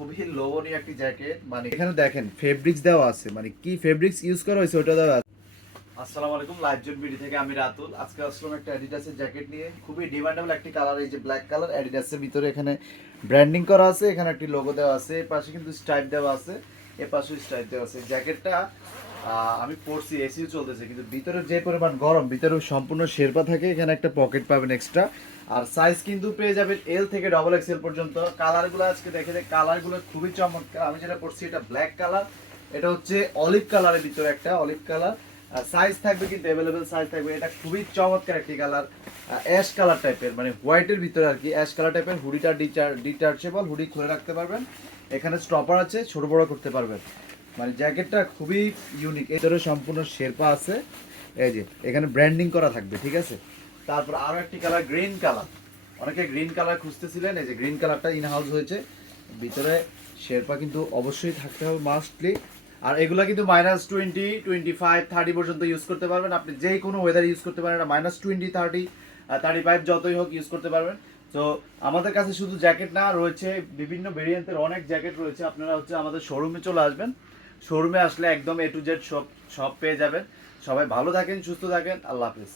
খুবই লোভনীয় একটি জ্যাকেট, মানে এখানে দেখেন ফেব্রিক্স দেওয়া আছে, মানে কি ফেব্রিক্স ইউজ করা হয়েছে ওটা দেওয়া আছে। আসসালামু আলাইকুম, লাইভ জোন বিডি থেকে আমি রাতুল। আজকে আসলাম একটা অ্যাডিডাসের জ্যাকেট নিয়ে, খুবই ডিমান্ডেবল একটি কালার, এই যে ব্ল্যাক কালার। অ্যাডিডাসের ভিতরে এখানে ব্র্যান্ডিং করা আছে, এখানে একটি লোগো দেওয়া আছে, এর পাশে কিন্তু স্ট্রাইপ দেওয়া আছে, এর পাশেও স্ট্রাইপ দেওয়া আছে। জ্যাকেটটা আমি পরছি, এসিও চলতেছে, কিন্তু ভিতরে যে পরিমাণ গরম, ভিতরে সম্পূর্ণ শেরপা থাকে। এখানে একটা পকেট পাবেন এক্সট্রা, আর সাইজ কিন্তু পেয়ে যাবেন এল থেকে ডবল এক্সেল পর্যন্ত। কালারগুলো আজকে দেখে দেয়, কালারগুলো খুবই চমৎকার। আমি যেটা পরছি এটা ব্ল্যাক কালার, এটা হচ্ছে অলিভ কালারের ভিতরে একটা অলিভ কালার। সাইজ থাকবে কিন্তু অ্যাভেলেবেল সাইজ থাকবে। এটা খুবই চমৎকার একটি কালার, অ্যাশ কালার টাইপের, মানে হোয়াইটের ভিতরে আর কি, অ্যাশ কালার টাইপের। হুডিটা ডিটাচেবল, হুডি খুলে রাখতে পারবেন। এখানে স্টপার আছে, ছোট বড় করতে পারবেন। মানে জ্যাকেটটা খুবই ইউনিক, এর ভিতরে সম্পূর্ণ শেরপা আছে, এই যে এখানে ব্র্যান্ডিং করা থাকবে, ঠিক আছে। তারপর আরো একটি কালার গ্রিন কালার, অনেকে গ্রিন কালার খুঁজতেছিলেন, এই যে গ্রিন কালারটা ইন হাউস হয়েছে। ভিতরে শেরপা কিন্তু অবশ্যই থাকতে হবে, মাস্টলি। আর এগুলা কিন্তু -20, 25, 30 পর্যন্ত ইউজ করতে পারবেন আপনি, যে কোনো ওয়েদার ইউজ করতে পারেন। -20, 30, 35 যতই হোক ইউজ করতে পারবেন। তো আমাদের কাছে শুধু জ্যাকেট না, রয়েছে বিভিন্ন ভেরিয়েন্টের অনেক জ্যাকেট রয়েছে। আপনারা হচ্ছে আমাদের শোরুমে চলে আসবেন, শোরুমে আসলে একদম A to Z সব পেয়ে যাবেন। সবাই ভালো থাকেন, সুস্থ থাকেন, আল্লাহ হাফিজ।